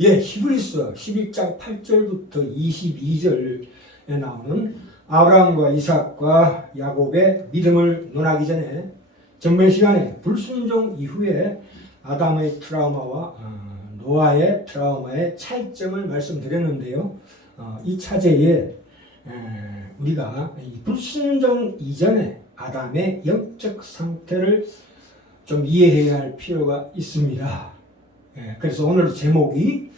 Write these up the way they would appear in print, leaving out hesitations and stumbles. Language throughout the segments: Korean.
예, 히브리서 11장 8절부터 22절에 나오는 아브라함과 이삭과 야곱의 믿음을 논하기 전에 전번 시간에 불순종 이후에 아담의 트라우마와 노아의 트라우마의 차이점을 말씀드렸는데요. 이 차제에 우리가 이 불순종 이전에 아담의 영적 상태를 좀 이해해야 할 필요가 있습니다. 그래서 오늘 제목이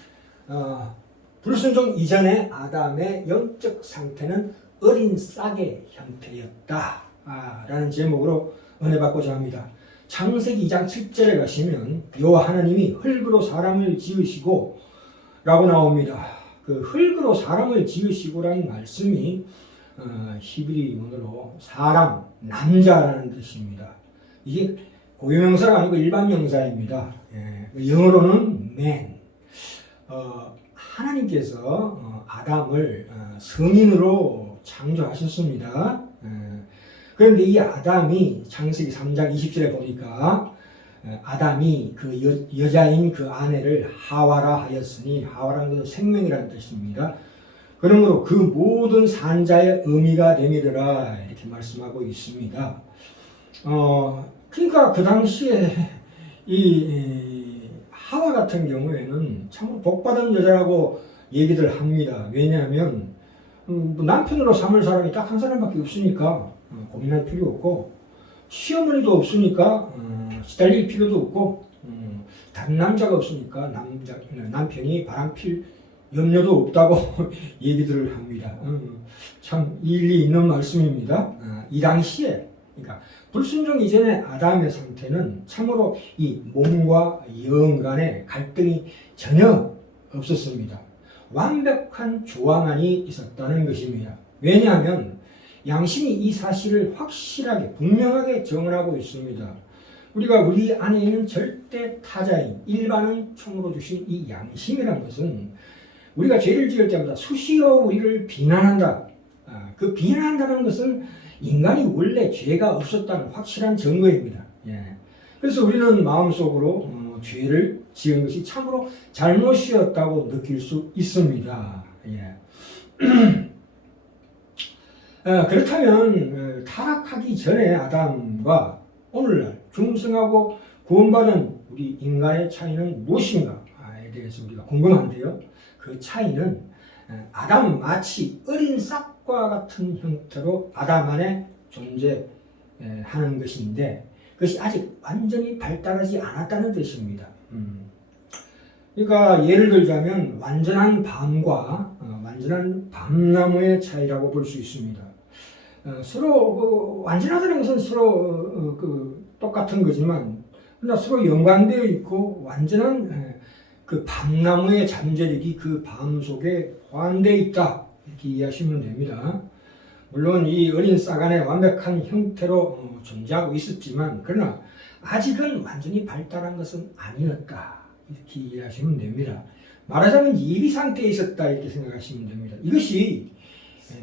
불순종 이전의 아담의 영적 상태는 어린 싹의 형태였다 라는 제목으로 은혜 받고자 합니다. 창세기 2장 7절에 가시면 여호와 하나님이 흙으로 사람을 지으시고 라고 나옵니다. 그 흙으로 사람을 지으시고라는 말씀이 히브리문으로 사람, 남자라는 뜻입니다. 이게 고유명사가 아니고 일반 명사입니다. 영어로는 man. 하나님께서 아담을 성인으로 창조하셨습니다. 그런데 이 아담이 창세기 3장 20절에 보니까 아담이 그 여자인 그 아내를 하와라 하였으니, 하와라는 것은 생명이라는 뜻입니다. 그러므로 그 모든 산자의 의미가 되미더라 이렇게 말씀하고 있습니다. 그러니까 그 당시에 이 하와 같은 경우에는 참 복받은 여자라고 얘기들 합니다. 왜냐하면 남편으로 삼을 사람이 딱 한 사람밖에 없으니까 고민할 필요 없고, 시어머니도 없으니까 시달릴 필요도 없고, 다른 남자가 없으니까 남편이 바람필 염려도 없다고 얘기들을 합니다. 참 일리 있는 말씀입니다. 이 당시에, 그러니까 불순종 이전의 아담의 상태는 참으로 이 몸과 영 간의 갈등이 전혀 없었습니다. 완벽한 조화만이 있었다는 것입니다. 왜냐하면 양심이 이 사실을 확실하게 분명하게 정언하고 있습니다. 우리가 우리 안에 있는 절대 타자인 일반은 총으로 주신 이 양심이라는 것은 우리가 죄를 지을 때마다 수시로 우리를 비난한다. 그 비난한다는 것은 인간이 원래 죄가 없었다는 확실한 증거입니다. 그래서 우리는 마음속으로 죄를 지은 것이 참으로 잘못이었다고 느낄 수 있습니다. 그렇다면 타락하기 전에 아담과 오늘날 중생하고 구원받은 우리 인간의 차이는 무엇인가에 대해서 우리가 궁금한데요. 그 차이는 아담은 마치 어린 싹과 같은 형태로 아담 안에 존재하는 것인데, 그것이 아직 완전히 발달하지 않았다는 뜻입니다. 그러니까 예를 들자면 완전한 밤과 완전한 밤나무의 차이라고 볼 수 있습니다. 서로 완전하다는 것은 서로 똑같은 거지만, 그러나 서로 연관되어 있고 완전한 그 밤나무의 잠재력이 그 밤 속에 포함되어 있다 이렇게 이해하시면 됩니다. 물론 이 어린 싹 안에 완벽한 형태로 존재하고 있었지만, 그러나 아직은 완전히 발달한 것은 아니었다 이렇게 이해하시면 됩니다. 말하자면 예비 상태에 있었다 이렇게 생각하시면 됩니다. 이것이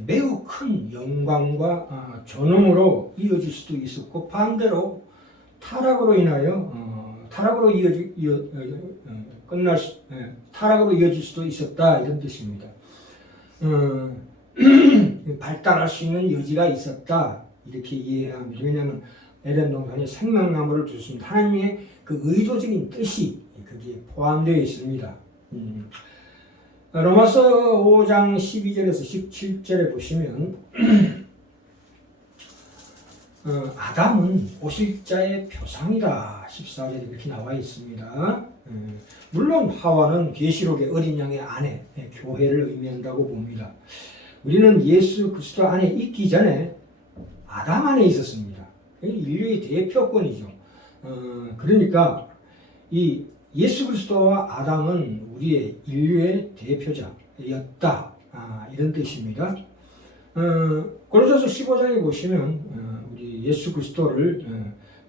매우 큰 영광과 존엄으로 이어질 수도 있었고, 반대로 타락으로 인하여 타락으로 이어질 수도 있었다 이런 뜻입니다. 발달할 수 있는 여지가 있었다 이렇게 이해해야 합니다. 왜냐하면 에덴 동산에 생명나무를 주셨습니다. 하나님의 그 의도적인 뜻이 거기에 포함되어 있습니다. 로마서 5장 12절에서 17절에 보시면 아담은 오실자의 표상이다 14절에 이렇게 나와 있습니다. 물론 하와는 계시록의 어린 양의 아내, 교회를 의미한다고 봅니다. 우리는 예수 그리스도 안에 있기 전에 아담 안에 있었습니다. 인류의 대표권이죠. 그러니까 이 예수 그리스도와 아담은 우리의 인류의 대표자였다 이런 뜻입니다. 고린도서 15장에 보시면 우리 예수 그리스도를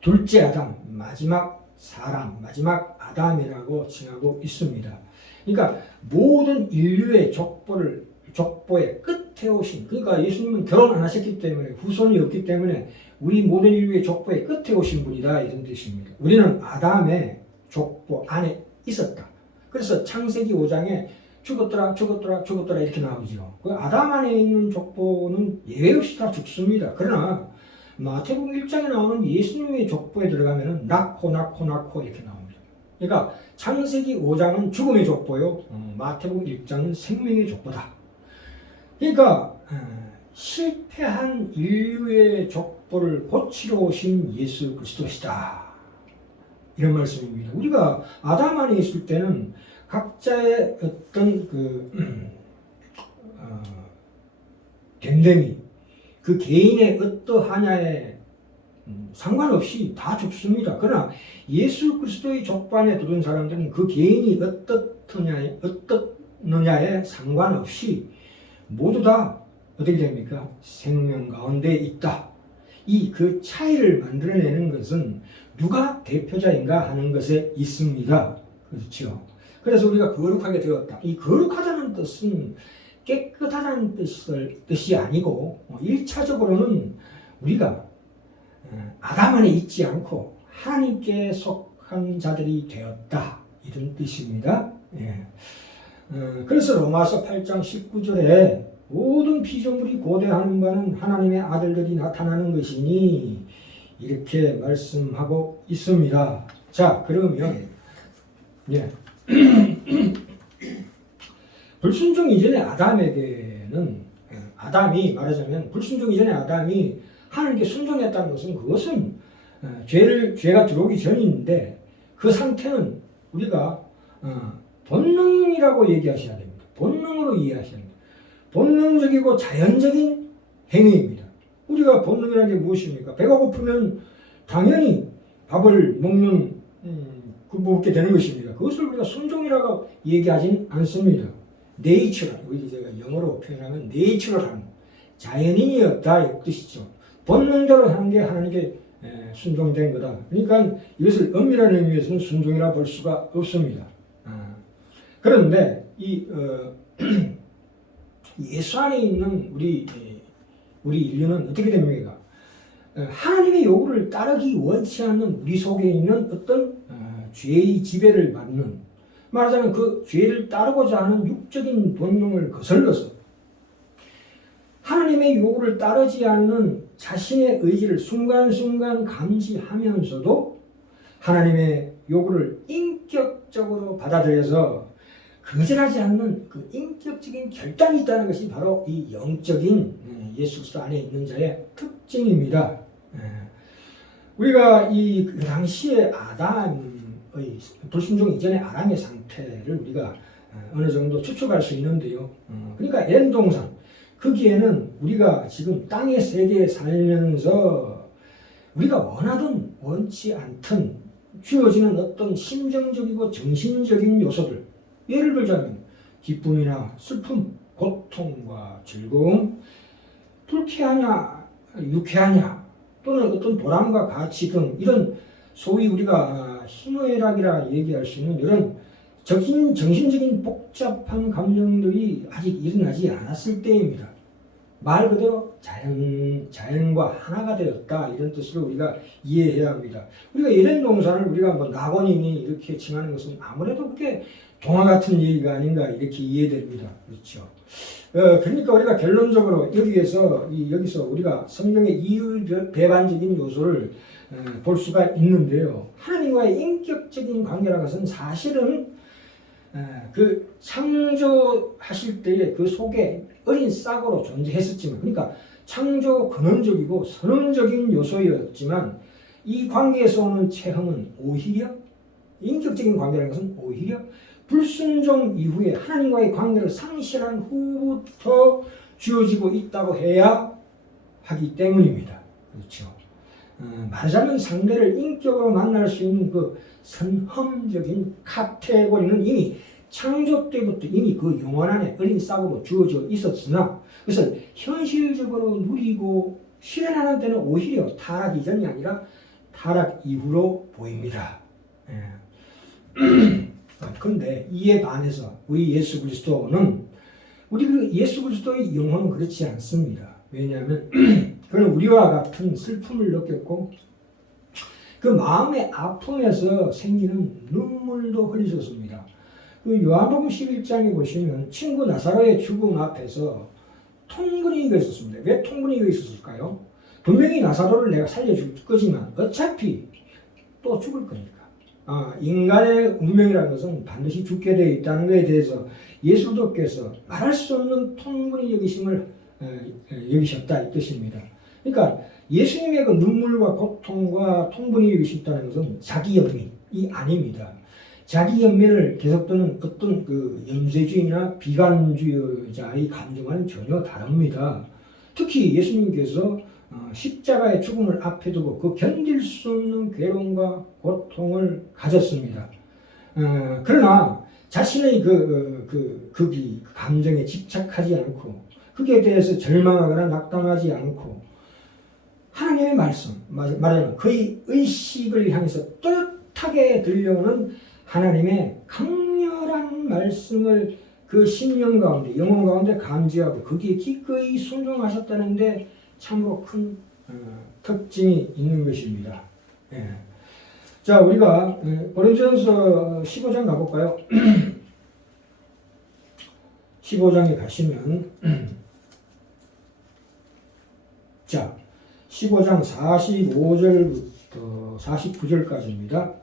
둘째 아담, 마지막 사람, 마지막 아담이라고 칭하고 있습니다. 그러니까 모든 인류의 족보의 끝에 오신, 그러니까 예수님은 결혼 안 하셨기 때문에 후손이 없기 때문에 우리 모든 인류의 족보의 끝에 오신 분이다 이런 뜻입니다. 우리는 아담의 족보 안에 있었다. 그래서 창세기 5장에 죽었더라 죽었더라 죽었더라 이렇게 나오죠. 그 아담 안에 있는 족보는 예외 없이 다 죽습니다. 그러나 마태복음 1장에 나오는 예수님의 족보에 들어가면 낳고 낳고 낳고 이렇게 나옵니다. 그러니까 창세기 5장은 죽음의 족보요, 마태복음 1장은 생명의 족보다. 그러니까 실패한 인류의 족보를 고치러 오신 예수 그리스도시다, 이런 말씀입니다. 우리가 아담 안에 있을 때는 각자의 어떤 됨됨이, 그 개인의 어떠하냐에 상관없이 다 죽습니다. 그러나 예수 그리스도의 족반에 들은 사람들은 그 개인이 어떻느냐에 상관없이 모두 다 어떻게 됩니까? 생명 가운데 있다. 그 차이를 만들어내는 것은 누가 대표자인가 하는 것에 있습니다. 그렇죠. 그래서 우리가 거룩하게 되었다. 이 거룩하다는 뜻은 깨끗하다는 뜻이 아니고 1차적으로는 우리가 아담 안에 있지 않고 하나님께 속한 자들이 되었다, 이런 뜻입니다. 예. 그래서 로마서 8장 19절에 모든 피조물이 고대하는 바는 하나님의 아들들이 나타나는 것이니 이렇게 말씀하고 있습니다. 자, 그러면 불순종 이전의 아담에게는, 아담이 말하자면 불순종 이전의 아담이 하나님께 순종했다는 것은, 그것은 죄가 들어오기 전인데, 그 상태는 우리가 본능이라고 얘기하셔야 됩니다. 본능으로 이해하셔야 됩니다. 본능적이고 자연적인 행위입니다. 우리가 본능이라는 게 무엇입니까? 배가 고프면 당연히 밥을 먹게 되는 것입니다. 그것을 우리가 순종이라고 얘기하진 않습니다. 네이처럴, 우리 제가 영어로 표현하면 네이처럴한, 자연인이었다 이 뜻이죠. 본능대로 하는 게 하나님께 순종된 거다. 그러니까 이것을 엄밀한 의미에서는 순종이라 볼 수가 없습니다. 그런데 예수 안에 있는 우리 인류는 어떻게 됩니까? 하나님의 요구를 따르기 원치 않는 우리 속에 있는 어떤 죄의 지배를 받는, 말하자면 그 죄를 따르고자 하는 육적인 본능을 거슬러서 하나님의 요구를 따르지 않는 자신의 의지를 순간순간 감지하면서도 하나님의 요구를 인격적으로 받아들여서 거절하지 않는 그 인격적인 결단이 있다는 것이 바로 이 영적인 예수 그리스도 안에 있는 자의 특징입니다. 우리가 그 당시에 아담의 불순종 이전의 아담의 상태를 우리가 어느 정도 추측할 수 있는데요. 그러니까 에덴 동산, 거기에는 우리가 지금 땅의 세계에 살면서 우리가 원하든 원치 않든 주어지는 어떤 심정적이고 정신적인 요소들, 예를 들자면 기쁨이나 슬픔, 고통과 즐거움, 불쾌하냐 유쾌하냐, 또는 어떤 보람과 가치 등 이런 소위 우리가 희노애락이라 얘기할 수 있는 이런 정신적인 복잡한 감정들이 아직 일어나지 않았을 때입니다. 말 그대로 자연과 하나가 되었다, 이런 뜻으로 우리가 이해해야 합니다. 우리가 에덴 동산을 우리가 낙원이니 이렇게 칭하는 것은 아무래도 그게 동화 같은 얘기가 아닌가, 이렇게 이해됩니다. 그렇죠. 그러니까 우리가 결론적으로 여기서 우리가 성경의 이율배반적인 요소를 볼 수가 있는데요. 하나님과의 인격적인 관계라는 것은 사실은 그 창조하실 때에 그 속에 어린 싹으로 존재했었지만, 그러니까 창조 근원적이고 선언적인 요소였지만, 이 관계에서 오는 체험은 오히려, 인격적인 관계라는 것은 오히려 불순종 이후에 하나님과의 관계를 상실한 후부터 주어지고 있다고 해야 하기 때문입니다. 그렇죠. 말하자면 상대를 인격으로 만날 수 있는 그 선험적인 카테고리는 이미 창조 때부터 이미 그 영혼 안에 어린 싹으로 주어져 있었으나, 그것을 현실적으로 누리고 실현하는 때는 오히려 타락 이전이 아니라 타락 이후로 보입니다. 그런데 이에 반해서 우리 예수 그리스도는, 우리 예수 그리스도의 영혼은 그렇지 않습니다. 왜냐하면 그는 우리와 같은 슬픔을 느꼈고 그 마음의 아픔에서 생기는 눈물도 흘리셨습니다. 그 요한복음 11장에 보시면 친구 나사로의 죽음 앞에서 통분위기가 있었습니다. 왜 통분위기가 있었을까요? 분명히 나사로를 내가 살려줄 거지만 어차피 또 죽을 거니까. 인간의 운명이라는 것은 반드시 죽게 되어 있다는 것에 대해서 예수도께서 말할 수 없는 통분히 여기심을 여기셨다 이 뜻입니다. 그러니까 예수님의 그 눈물과 고통과 통분히 여기셨다는 것은 자기 연민이 아닙니다. 자기 연민을 계속되는 어떤 그 염세주의나 비관주의자의 감정과는 전혀 다릅니다. 특히 예수님께서 십자가의 죽음을 앞에 두고 그 견딜 수 없는 괴로움과 고통을 가졌습니다. 그러나 자신의 그 감정에 집착하지 않고 거기에 대해서 절망하거나 낙담하지 않고 하나님의 말씀, 말하자면 그의 의식을 향해서 뚜렷하게 들려오는 하나님의 강렬한 말씀을 그 심령 가운데, 영혼 가운데 감지하고 거기에 기꺼이 순종하셨다는데 참으로 큰 특징이 있는 것입니다. 예. 자, 우리가 고린도전서 15장 가볼까요? 15장에 가시면 자, 15장 45절부터 49절까지입니다.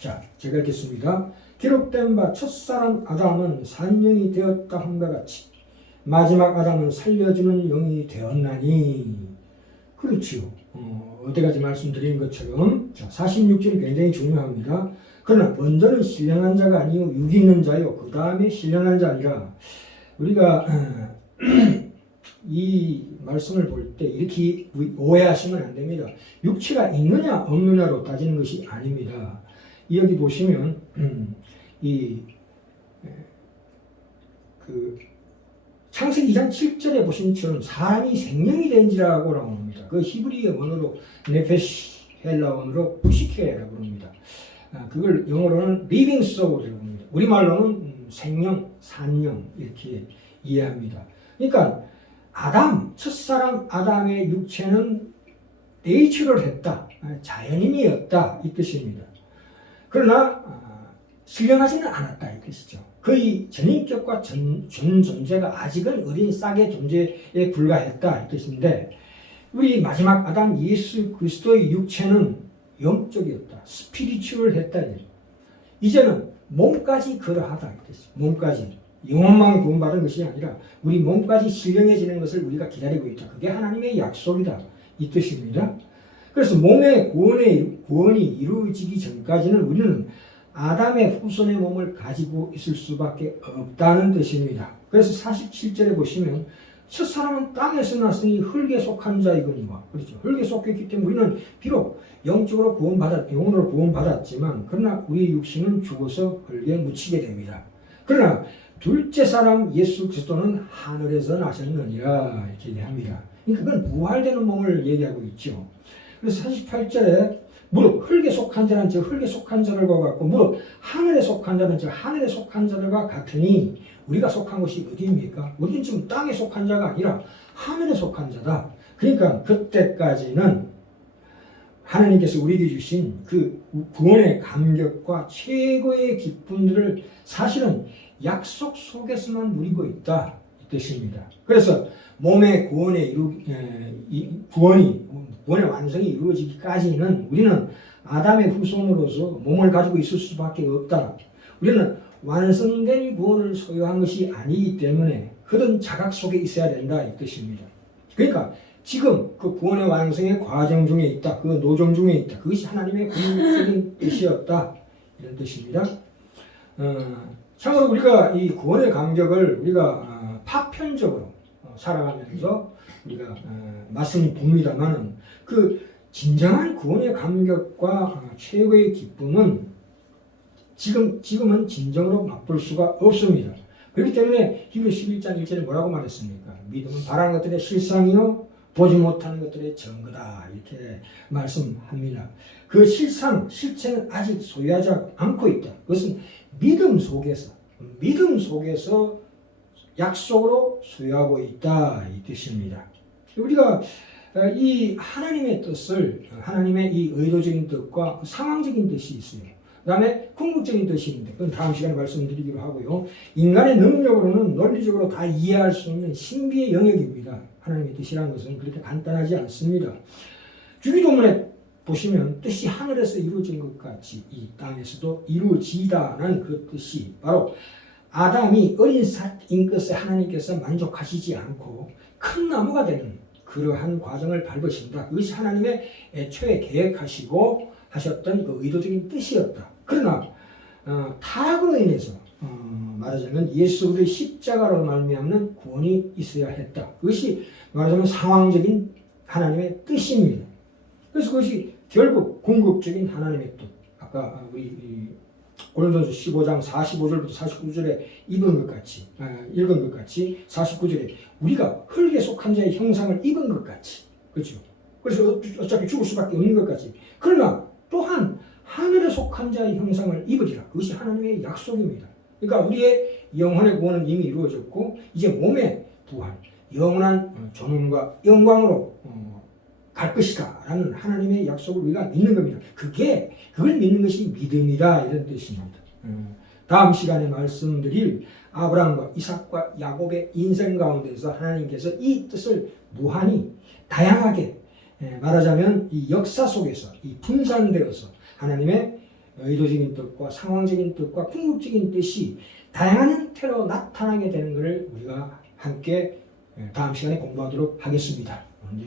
자, 제가 읽겠습니다. 기록된 바 첫사람 아담은 산영이 되었다 한바 같이 마지막 아담은 살려주는 영이 되었나니. 그렇지요. 어디까지 말씀드린 것처럼 자, 46절이 굉장히 중요합니다. 그러나 먼저는 신령한 자가 아니요 육이 있는 자요 그 다음에 신령한 자 아니라. 우리가 이 말씀을 볼 때 이렇게 오해하시면 안 됩니다. 육체가 있느냐 없느냐로 따지는 것이 아닙니다. 여기 보시면 창세기 2장 7절에 보신처럼 사람이 생명이 된지라고 나옵니다. 그 히브리어 원어로 네페시, 헬라어로 부시케라고 합니다. 그걸 영어로는 living soul이라고 합니다. 우리말로는 생명, 산영 이렇게 이해합니다. 그러니까 첫사람 아담의 육체는 내추럴했다, 자연인이었다 이 뜻입니다. 그러나 신령하지는 않았다 이 뜻이죠. 그의 전인격과 전 존재가 아직은 어린 싹의 존재에 불과했다 이 뜻인데, 우리 마지막 아담 예수 그리스도의 육체는 영적이었다, 스피리추얼했다. 이제는 몸까지 그러하다 이 뜻이죠. 몸까지 영혼만 구원받은 것이 아니라 우리 몸까지 신령해지는 것을 우리가 기다리고 있다. 그게 하나님의 약속이다 이 뜻입니다. 그래서 몸의 구원이 이루어지기 전까지는 우리는 아담의 후손의 몸을 가지고 있을 수밖에 없다는 뜻입니다. 그래서 47절에 보시면 첫사람은 땅에서 났으니 흙에 속한 자이거니와, 그렇죠. 흙에 속했기 때문에 우리는 비록 영적으로 영혼으로 구원받았지만 그러나 우리 육신은 죽어서 흙에 묻히게 됩니다. 그러나 둘째 사람 예수 그리스도는 하늘에서 나셨느니라 이렇게 얘기합니다. 그건 부활되는 몸을 얘기하고 있죠. 그래서 48절에 무릇 흙에 속한 자는 즉 흙에 속한 자들과 같고 무릇 하늘에 속한 자는 즉 하늘에 속한 자들과 같으니, 우리가 속한 것이 어디입니까? 우리는 지금 땅에 속한 자가 아니라 하늘에 속한 자다. 그러니까 그때까지는 하나님께서 우리에게 주신 그 구원의 감격과 최고의 기쁨들을 사실은 약속 속에서만 누리고 있다 이 뜻입니다. 그래서 몸의 구원의 완성이 이루어지기까지는 우리는 아담의 후손으로서 몸을 가지고 있을 수밖에 없다. 우리는 완성된 구원을 소유한 것이 아니기 때문에 그런 자각 속에 있어야 된다 이 뜻입니다. 그러니까 지금 그 구원의 완성의 과정 중에 있다, 그 노정 중에 있다. 그것이 하나님의 궁극적인 뜻이었다 이런 뜻입니다. 참으로 우리가 이 구원의 감격을 우리가 파편적으로 살아가면서 우리가 말씀을 봅니다만은 그 진정한 구원의 감격과 최고의 기쁨은 지금은 진정으로 맛볼 수가 없습니다. 그렇기 때문에 히브리서 11장 1절에 뭐라고 말했습니까? 믿음은 바라는 것들의 실상이요 보지 못하는 것들의 증거다 이렇게 말씀합니다. 그 실체는 아직 소유하지 않고 있다. 그것은 믿음 속에서 약속으로 소유하고 있다 이 뜻입니다. 우리가 이 하나님의 뜻을, 하나님의 이 의도적인 뜻과 상황적인 뜻이 있어요. 그 다음에 궁극적인 뜻이 있는데 그건 다음 시간에 말씀드리기로 하고요. 인간의 능력으로는 논리적으로 다 이해할 수 없는 신비의 영역입니다. 하나님의 뜻이라는 것은 그렇게 간단하지 않습니다. 주기도문에 보시면 뜻이 하늘에서 이루어진 것 같이 이 땅에서도 이루어지다는 그 뜻이 바로 아담이 어린 사인 것에 하나님께서 만족하시지 않고 큰 나무가 되는 그러한 과정을 밟으신다. 그것이 하나님의 애초에 계획하시고 하셨던 그 의도적인 뜻이었다. 그러나 타락으로 인해서 말하자면 예수 그리스도의 십자가로 말미암는 구원이 있어야 했다. 그것이 말하자면 상황적인 하나님의 뜻입니다. 그래서 그것이 결국 궁극적인 하나님의 뜻. 아까 우리 고린도서 15장 45절부터 49절에 읽은 것 같이 49절에 우리가 흙에 속한 자의 형상을 입은 것 같이, 그렇죠? 그래서 어차피 죽을 수밖에 없는 것 같이. 그러나 또한 하늘에 속한 자의 형상을 입으리라. 그것이 하나님의 약속입니다. 그러니까 우리의 영혼의 구원은 이미 이루어졌고 이제 몸의 부활, 영원한 존엄과 영광으로 갈 것이다 라는 하나님의 약속을 우리가 믿는 겁니다. 그걸 믿는 것이 믿음이다 이런 뜻입니다. 다음 시간에 말씀드릴 아브라함과 이삭과 야곱의 인생 가운데서 하나님께서 이 뜻을 무한히 다양하게 말하자면 이 역사 속에서 이 분산되어서 하나님의 의도적인 뜻과 상황적인 뜻과 궁극적인 뜻이 다양한 형태로 나타나게 되는 것을 우리가 함께 다음 시간에 공부하도록 하겠습니다.